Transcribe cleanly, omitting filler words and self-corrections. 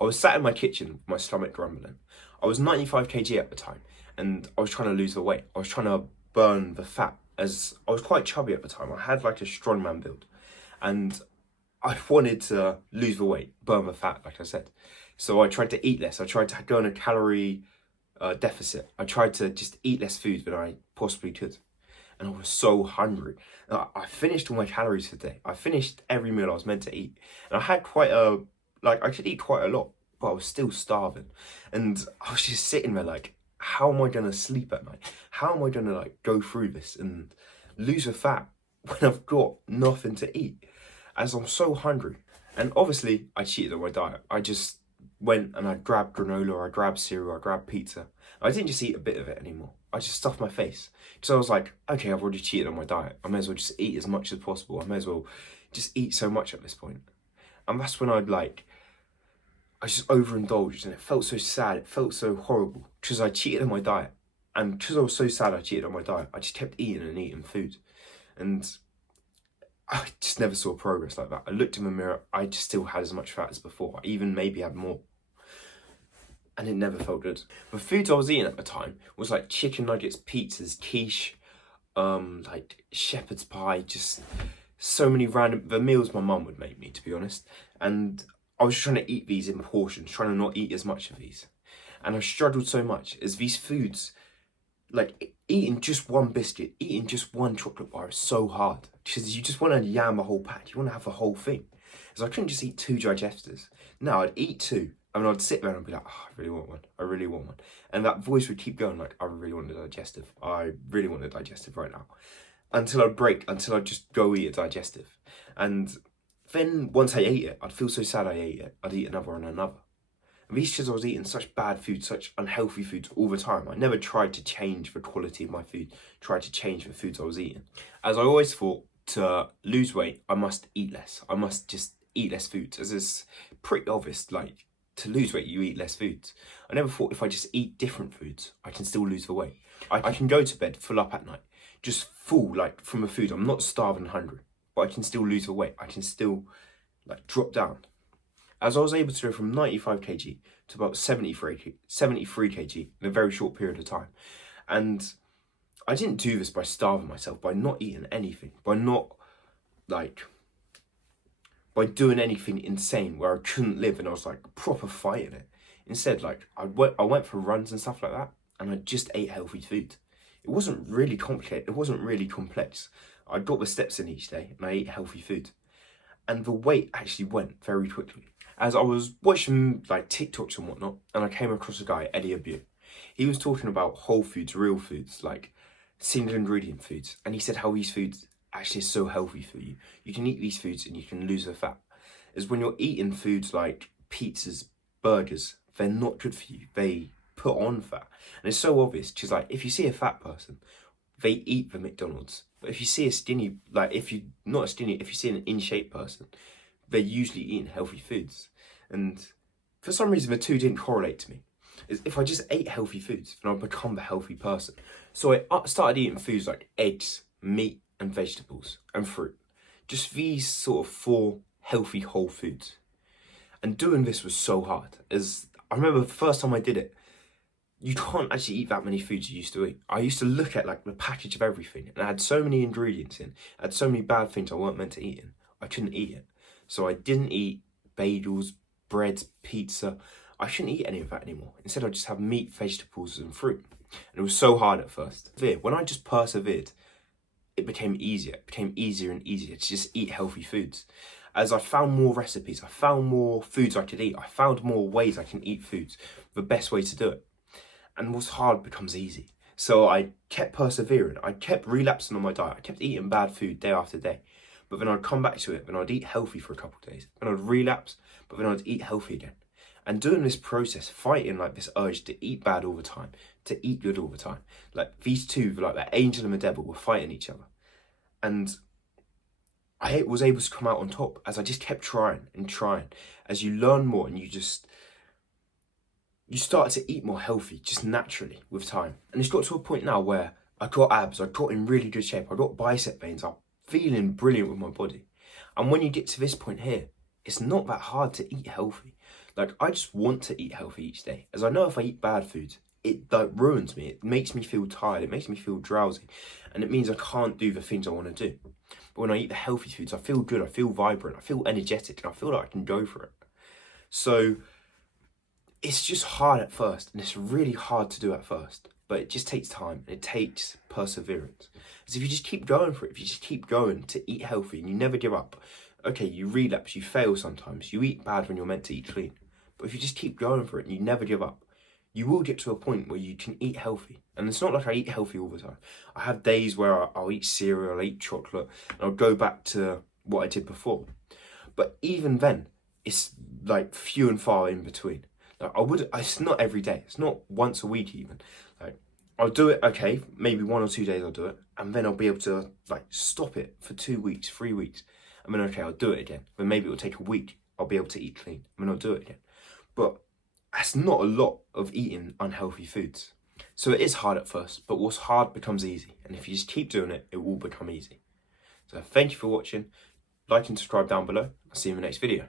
I was sat in my kitchen with my stomach grumbling. I was 95 kg at the time, and I was trying to lose the weight. I was trying to burn the fat, as I was quite chubby at the time. I had like a strongman build, and I wanted to lose the weight, burn the fat, like I said. So I tried to eat less. I tried to go on a calorie deficit. I tried to just eat less food than I possibly could. And I was so hungry. I finished all my calories for the day. I finished every meal I was meant to eat. And I had I could eat quite a lot, but I was still starving. And I was just sitting there like, how am I going to sleep at night? How am I going to like go through this and lose the fat when I've got nothing to eat? As I'm so hungry. And obviously, I cheated on my diet. I just went and I grabbed granola, I grabbed cereal, I grabbed pizza. I didn't just eat a bit of it anymore. I just stuffed my face. So I was like, okay, I've already cheated on my diet. I may as well just eat as much as possible. I may as well just eat so much at this point. And that's when I just overindulged, and it felt so sad. It felt so horrible because I cheated on my diet. And because I was so sad I cheated on my diet, I just kept eating and eating food. And I just never saw progress like that. I looked in the mirror, I just still had as much fat as before. I even maybe had more. And it never felt good. The foods I was eating at the time was like chicken nuggets, pizzas, quiche, like shepherd's pie, just so many the meals my mum would make me, to be honest. And I was trying to eat these in portions, trying to not eat as much of these. And I struggled so much as these foods, like eating just one biscuit, eating just one chocolate bar is so hard. Because you just want to yam the whole pack, you want to have the whole thing. So I couldn't just eat 2 digestives. No, I'd eat 2. I mean, I'd sit there and I'd be like, oh, I really want one. I really want one. And that voice would keep going like, I really want a digestive. I really want a digestive right now. Until I'd break, until I'd just go eat a digestive. And then once I ate it, I'd feel so sad I ate it. I'd eat another and another. And these because I was eating such bad food, such unhealthy foods all the time. I never tried to change the quality of my food, tried to change the foods I was eating. As I always thought, to lose weight, I must eat less. I must just eat less foods. As it's pretty obvious, like, to lose weight, you eat less foods. I never thought if I just eat different foods, I can still lose the weight. I can go to bed full up at night, just full, like, from the food. I'm not starving and hungry, but I can still lose the weight. I can still, like, drop down. As I was able to go from 95 kg to about 73 kg in a very short period of time. And I didn't do this by starving myself, by not eating anything, by doing anything insane where I couldn't live and I was like proper fighting it. Instead, like I went for runs and stuff like that, and I just ate healthy food. It wasn't really complicated. It wasn't really complex. I got the steps in each day and I ate healthy food. And the weight actually went very quickly. As I was watching like TikToks and whatnot, and I came across a guy, Eddie Abu. He was talking about whole foods, real foods, like single ingredient foods. And he said how these foods actually are so healthy for you. You can eat these foods and you can lose the fat. Is when you're eating foods like pizzas, burgers, they're not good for you. They put on fat. And it's so obvious, because like if you see a fat person, they eat the McDonald's. But if you see a skinny, like if you see an in shape person, they're usually eating healthy foods. And for some reason, the two didn't correlate to me. Is if I just ate healthy foods, then I'll become the healthy person. So I started eating foods like eggs, meat, and vegetables, and fruit. Just these sort of 4 healthy whole foods. And doing this was so hard. As I remember the first time I did it, you can't actually eat that many foods you used to eat. I used to look at like the package of everything, and it had so many ingredients in, it had so many bad things I weren't meant to eat in. I couldn't eat it. So I didn't eat bagels, breads, pizza. I shouldn't eat any of that anymore. Instead, I just have meat, vegetables, and fruit. And it was so hard at first. When I just persevered, it became easier. It became easier and easier to just eat healthy foods. As I found more recipes, I found more foods I could eat. I found more ways I can eat foods, the best way to do it. And what's hard becomes easy. So I kept persevering. I kept relapsing on my diet. I kept eating bad food day after day. But then I'd come back to it, and I'd eat healthy for a couple of days. Then I'd relapse, but then I'd eat healthy again. And doing this process, fighting like this urge to eat bad all the time, to eat good all the time. Like these two, like the angel and the devil, were fighting each other. And I was able to come out on top as I just kept trying and trying. As you learn more and you start to eat more healthy, just naturally with time. And it's got to a point now where I got abs, I got in really good shape, I got bicep veins, I'm feeling brilliant with my body. And when you get to this point here, it's not that hard to eat healthy. Like, I just want to eat healthy each day, as I know if I eat bad foods, it like ruins me. It makes me feel tired. It makes me feel drowsy, and it means I can't do the things I want to do. But when I eat the healthy foods, I feel good. I feel vibrant. I feel energetic, and I feel like I can go for it. So it's just hard at first, and it's really hard to do at first. But it just takes time, and it takes perseverance. Because if you just keep going for it, if you just keep going to eat healthy, and you never give up, okay, you relapse, you fail sometimes, you eat bad when you're meant to eat clean. But if you just keep going for it and you never give up, you will get to a point where you can eat healthy. And it's not like I eat healthy all the time. I have days where I'll eat cereal, I'll eat chocolate, and I'll go back to what I did before. But even then, it's like few and far in between. Like, it's not every day. It's not once a week even. Like, I'll do it, okay, maybe 1 or 2 days I'll do it, and then I'll be able to like stop it for 2 weeks, 3 weeks. And then, okay, I'll do it again. Then maybe it'll take a week. I'll be able to eat clean, and then I'll do it again. But that's not a lot of eating unhealthy foods. So it is hard at first, but what's hard becomes easy. And if you just keep doing it, it will become easy. So thank you for watching. Like and subscribe down below. I'll see you in the next video.